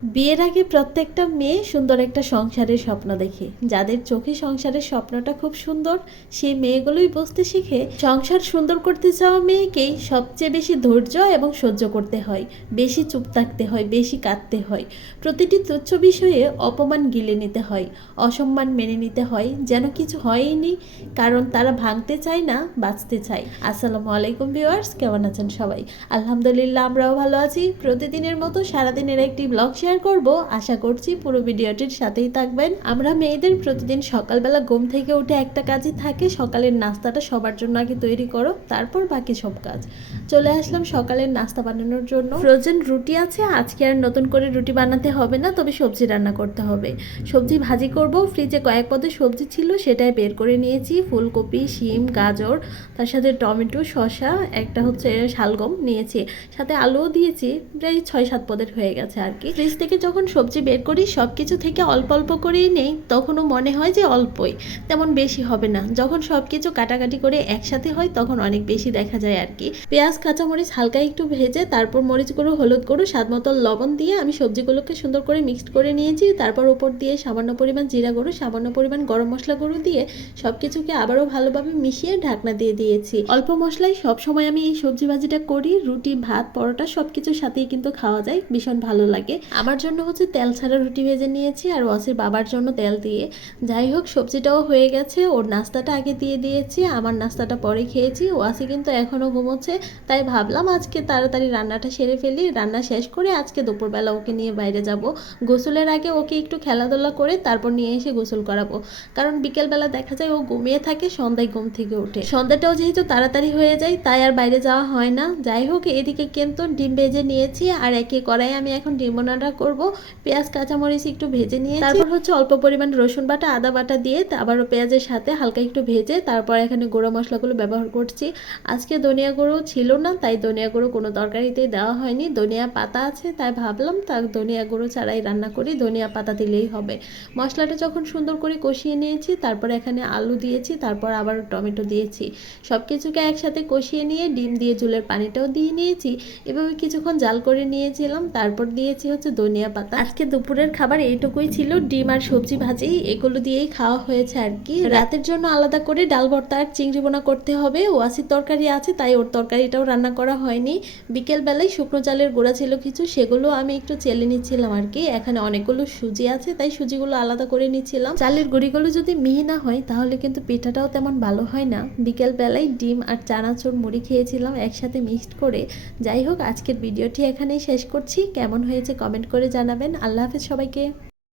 বিয়ের আগে প্রত্যেকটা মেয়ে সুন্দর একটা সংসারের স্বপ্ন দেখে। যাদের চোখে সংসারের স্বপ্নটা খুব সুন্দর, সেই মেয়েগুলোই বুঝতে শিখে সংসার সুন্দর করতে চাওয়া মেয়েকেই সবচেয়ে বেশি ধৈর্য এবং সহ্য করতে হয়, বেশি চুপ থাকতে হয়, বেশি কাঁদতে হয়, প্রতিটি তুচ্ছ বিষয়ে অপমান গিলে নিতে হয়, অসম্মান মেনে নিতে হয় যেন কিছু হয়ইনি, কারণ তারা ভাঙতে চায় না, বাঁচতে চায়। আসসালামু আলাইকুম ভিউয়ার্স, কেমন আছেন সবাই? আলহামদুলিল্লাহ, আমরাও ভালো আছি। প্রতিদিনের মতো সারাদিনের একটি ব্লগ শেয়ার করব, আশা করছি পুরো ভিডিওটির সাথেই থাকবেন। আমরা মেয়েদের প্রতিদিন সকালবেলা ঘুম থেকে উঠে একটা কাজই থাকে, সকালের নাস্তাটা সবার জন্য আগে তৈরি করো, তারপর বাকি সব কাজ। চলে আসলাম সকালের নাস্তা বানানোর জন্য। ফ্রোজেন রুটি আছে, আজকে আর নতুন করে রুটি বানাতে হবে না, তবে সবজি রান্না করতে হবে। সবজি ভাজি করব, ফ্রিজে কয়েক পদের সবজি ছিল, সেটাই বের করে নিয়েছি। ফুলকপি, শিম, গাজর, তার সাথে টমেটো, শসা, একটা হচ্ছে শালগম নিয়েছি, সাথে আলুও দিয়েছি। প্রায় 6-7 পদের হয়ে গেছে আর কি। ফ্রিজ থেকে যখন সবজি বের করি সব কিছু থেকে অল্প অল্প করেই নেই, তখনও মনে হয় যে অল্পই, তেমন বেশি হবে না। যখন সব কিছু কাটাকাটি করে একসাথে হয় তখন অনেক বেশি দেখা যায় আর কি। পেঁয়াজ, কাঁচামরিচ হালকা একটু ভেজে, তারপর মরিচ গুঁড়ো, হলুদ গুঁড়ো, স্বাদ মতো লবণ দিয়ে আমি সবজিগুলোকে সুন্দর করে মিক্সড করে নিয়েছি। তারপর উপর দিয়ে সামান্য পরিমাণ জিরা গুঁড়ো, সামান্য পরিমাণ গরম মশলা গুঁড়ো দিয়ে সব কিছুকে আবারও ভালোভাবে মিশিয়ে ঢাকনা দিয়ে দিয়েছি। অল্প মশলায় সব সময় আমি এই সবজি ভাজিটা করি। রুটি, ভাত, পরোটা সব কিছুর সাথেই কিন্তু খাওয়া যায়, ভীষণ ভালো লাগে। আমার জন্য হচ্ছে তেল ছাড়া রুটি ভেজে নিয়েছি, আর ওয়াসির বাবার জন্য তেল দিয়ে। যাই হোক, সবজিটাও হয়ে গেছে। ওর নাস্তাটা আগে দিয়ে দিয়েছি, আমার নাস্তাটা পরে খেয়েছি। ওয়াসি কিন্তু এখনও ঘুমোচ্ছে, তাই ভাবলাম আজকে তাড়াতাড়ি রান্নাটা সেরে ফেলি। রান্না শেষ করে আজকে দুপুরবেলা ওকে নিয়ে বাইরে যাব। গোসলের আগে ওকে একটু খেলাধুলা করে তারপর নিয়ে এসে গোসল করাবো, কারণ বিকেলবেলা দেখা যায় ও ঘুমিয়ে থাকে, সন্ধ্যায় ঘুম থেকে ওঠে। সন্ধ্যাটাও যেহেতু তাড়াতাড়ি হয়ে যায় তাই আর বাইরে যাওয়া হয় না। যাই হোক, এদিকে কিন্তু ডিম ভেজে নিয়েছি, আর একই কড়াই আমি এখন ডিম রান্না করব। পেঁয়াজ, কাঁচামরিচ একটু ভেজে নিয়ে তারপর হচ্ছে অল্প পরিমাণ রসুন বাটা, আদা বাটা দিয়ে আবারও পেঁয়াজের সাথে হালকা একটু ভেজে তারপর এখানে গুঁড়ো মশলাগুলো ব্যবহার করছি। আজকে ধনিয়া গুঁড়ো ছিল না, তাই ধনিয়া গুঁড়ো কোনো তরকারিতেই দেওয়া হয়নি। ধনিয়া পাতা আছে, তাই ভাবলাম তার ধনিয়া গুঁড়ো ছাড়াই রান্না করি, ধনিয়া পাতা দিলেই হবে। মশলাটা যখন সুন্দর করে কষিয়ে নিয়েছি, তারপর এখানে আলু দিয়েছি, তারপর আবার টমেটো দিয়েছি। সব কিছুকে একসাথে কষিয়ে নিয়ে ডিম দিয়ে ঝোলের পানিটাও দিয়ে নিয়েছি। এভাবে কিছুক্ষণ জাল করে নিয়েছিলাম, তারপর দিয়েছি হচ্ছে ধনিয়া পাতা। আজকে দুপুরের খাবার এইটুকুই ছিল, ডিম আর সবজি ভাজি, এগুলো দিয়েই খাওয়া হয়েছে আর কি। রাতের জন্য আলাদা করে ডাল ভর্তা আর চিংড়ি বোনা করতে হবে। ওয়াসির তরকারি আছে, তাই ওর তরকারিটাও রান্না করা হয়নি। বিকেল বেলায় শুকনো চালের গুঁড়া ছিল কিছু, সেগুলো আমি একটু চেলে নিচ্ছিলাম আর কি। এখানে অনেকগুলো সুজি আছে, তাই সুজিগুলো আলাদা করে নিচ্ছিলাম। চালের গুঁড়িগুলো যদি মিহি না হয় তাহলে কিন্তু পিঠাটাও তেমন ভালো হয় না। বিকেল বেলায় ডিম আর চানাচুর মুড়ি খেয়েছিলাম একসাথে মিক্সড করে। যাই হোক, আজকের ভিডিওটি এখানেই শেষ করছি। কেমন হয়েছে কমেন্ট করে জানাবেন। আল্লাহ হাফেজ সবাইকে।